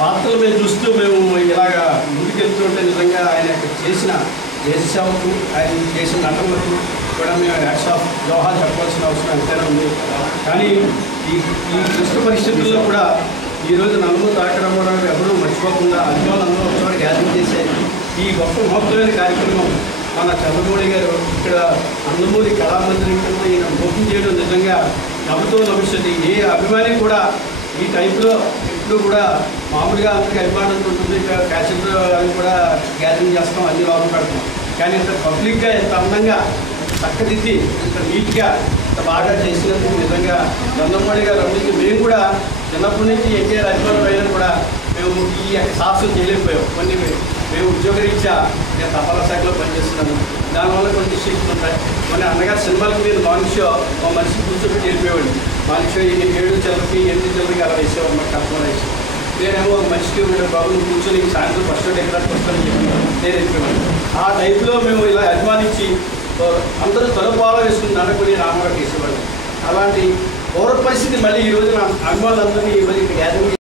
పాత్రలు మేము చూస్తూ మేము ఇలాగా ముందుకెళ్తుంటే నిజంగా ఆయన చేసిన దేశ సేవకు ఆయన చేసిన నటనలకు కూడా మేము హ్యాట్స్ ఆఫ్ జోహార్ చెప్పాల్సిన అవసరం ఎంతైనా ఉంది. కానీ ఈ క్లిష్ట పరిస్థితుల్లో కూడా ఈరోజు నందమూరి తారక రామారావు ఎవరూ మర్చిపోకుండా అభిమానులందరూ ఒకసారి గ్యాదరింగ్ చేసే ఈ గొప్ప మహత్వమైన కార్యక్రమం మన చంద్రమౌళి గారు ఇక్కడ నందమూరి కళామందిరం కింద ఈయన ఓపెన్ చేయడం నిజంగా నవ్వుతో నవ్వుతుంది. ఏ అభిమాని కూడా ఈ టైప్లో ఎప్పుడు కూడా మామూలుగా అందరికీ అభిమానం ఉంటుంది, క్యాసెట్ అని కూడా గ్యాదరింగ్ చేస్తాం, అన్ని లోపల పెడతాం. కానీ ఇంత పబ్లిక్గా ఇంత అందంగా చక్కదిద్ది ఇంత నీట్గా ఇంత బాగా చేసినందుకు నిజంగా నందమూరి గారు అందుకే మేము కూడా చిన్నప్పటి నుంచి ఎన్టీఆర్ అభిమానులు అయినా కూడా మేము ఈ సాహసం చేయలేకపోయాం. కొన్ని మేము ఉద్యోగరీత్యా నేను తపాలా శాఖలో పనిచేస్తున్నాను, దానివల్ల కొన్ని డిస్ట్రిక్ట్లు ఉంటాయి. మన అన్నగారు సినిమాలకి మీద మనిషి ఒక మనిషి కూర్చోబెట్టి వెళ్ళిపోయాడు. మనిషి 7 చిల్లరకి 8 చిల్లరకి అలా వేసేవాడు మాకు కల్పన వేసి. నేనేమో ఒక మనిషికి బాబుని కూర్చొని సాయంత్రం ఫస్ట్ డెకరేట్ వస్తానని చెప్పి నేను వెళ్ళిపోయాను. ఆ టైప్లో మేము ఇలా అభిమానించి అందరూ తొలపాలో వేసుకుని నడకొని రామారావు వేసేవాళ్ళు. అలాంటి పౌర పరిస్థితి మళ్ళీ ఈరోజు నా అభిమానులందరినీ ఈరోజు గ్యాదరింగ్